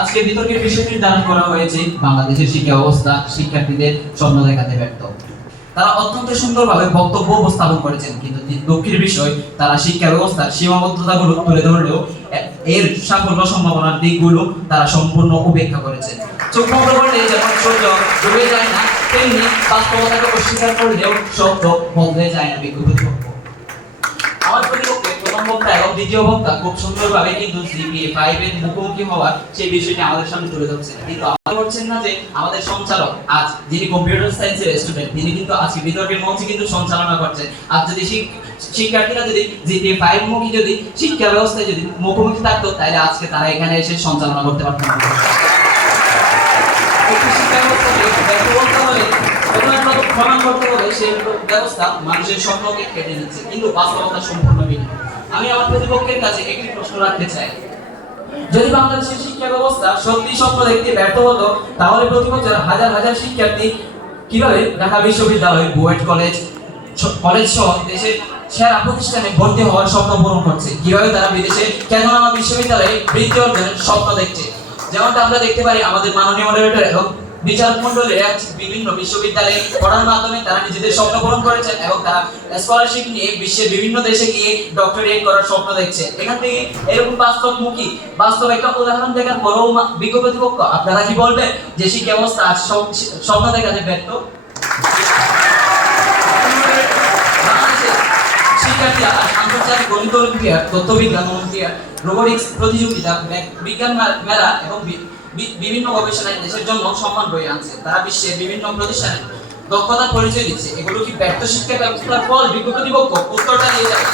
আজকে বিতর্কের বিষয় নির্ধারণ করা হয়েছে বাংলাদেশের শিক্ষা ব্যবস্থা শিক্ষার্থীদের স্বপ্ন দেখাতে ব্যর্থ। তারা অত্যন্ত সুন্দরভাবে বক্তব্য উপস্থাপন করেছেন, কিন্তু দুঃখের বিষয় তারা শিক্ষা ব্যবস্থার সীমাবদ্ধতাগুলো তুলে ধরলেও এর সাফল্য সম্ভাবনার দিকগুলো তারা সম্পূর্ণ উপেক্ষা করেছেন। চোখ বন্ধ করলে যেমন সূর্য ডুবে যায় না, তেমনি বাস্তবতাকে অস্বীকার করলেও সত্য বদলে যায় না বিজ্ঞপ্তি। আমার প্রতিপক্ষে প্রথম বক্তা এবং দ্বিতীয় বক্তা খুব সুন্দরভাবে কিন্তু জিপিএ 5 এর মুখোমুখি হওয়ার সেই বিষয়টি আমাদের সামনে তুলে ধরছেন, কিন্তু আমরা বলছেন না যে আমাদের সঞ্চালক আজ যিনি কম্পিউটার সায়েন্সের স্টুডেন্ট তিনি কিন্তু আজকে বিতর্কের মঞ্চে কিন্তু সঞ্চালনা করছেন। আজ যদি শিক্ষার্থীরা যদি জিপিএ 5 মুখী যদি শিক্ষা ব্যবস্থায় যদি মুখোমুখি থাকতো, তাহলে আজকে তারা এখানে এসে সঞ্চালনা করতে পারতো না। একটি শিক্ষা ব্যবস্থাকে ব্যর্থ বলতে হলে প্রমাণ করতে হবে সেই ব্যবস্থা মানুষের স্বপ্নকে কেটে নিচ্ছে, কিন্তু বাস্তবতা সম্পূর্ণ ভিন্ন। আমি আমার প্রতিপক্ষের কাছে একটি প্রশ্ন রাখতে চাই, যদি বাংলাদেশের শিক্ষা ব্যবস্থা সত্যি স্বপ্ন দেখতে ব্যর্থ হতো, তাহলে প্রতি বছর হাজার হাজার শিক্ষার্থী কিভাবে ঢাকা বিশ্ববিদ্যালয়, বুয়েট কলেজ সহ দেশের সেরা প্রতিষ্ঠানে ভর্তি হওয়ার স্বপ্ন পূরণ করছে? কিভাবে তারা বিদেশে খ্যাতনামা বিশ্ববিদ্যালয়ে বৃত্তি অর্জনের স্বপ্ন দেখছে? যেমনটা আমরা দেখতে পারি আমাদের মাননীয় মডারেটর এবং বিচারক মণ্ডলীরা বিভিন্ন বিশ্ববিদ্যালয়ে পড়ার মাধ্যমে তারা নিজেদের স্বপ্ন পূরণ করেছেন এবং তারা স্কলারশিপ নিয়ে বিশ্বের বিভিন্ন দেশে গিয়ে ডক্টরেট করার স্বপ্ন দেখছে। এখান থেকে এরকম বাস্তবমুখী বাস্তব একটা উদাহরণ দেখার পরেও বিজ্ঞ প্রতিপক্ষ আপনারা কি বলবেন যে শিক্ষা ব্যবস্থা আজ স্বপ্ন দেখাতে ব্যর্থ? শিক্ষার্থীরা আন্তর্জাতিক গণিত অলিম্পিয়াড, তথ্যবিজ্ঞান অলিম্পিয়াড, রোবোটিক্স প্রতিযোগিতা, বিজ্ঞান মেলা এবং বিভিন্ন গবেষণায় দেশের জন্য সম্মান বয়ে আনছে। তারা বিশ্বের বিভিন্ন প্রতিষ্ঠানে দক্ষতার পরিচয় দিচ্ছে। এগুলো কি ব্যর্থ শিক্ষা ব্যবস্থার ফল? বিজ্ঞ প্রতিপক্ষ উত্তরটা দিয়ে যাবে।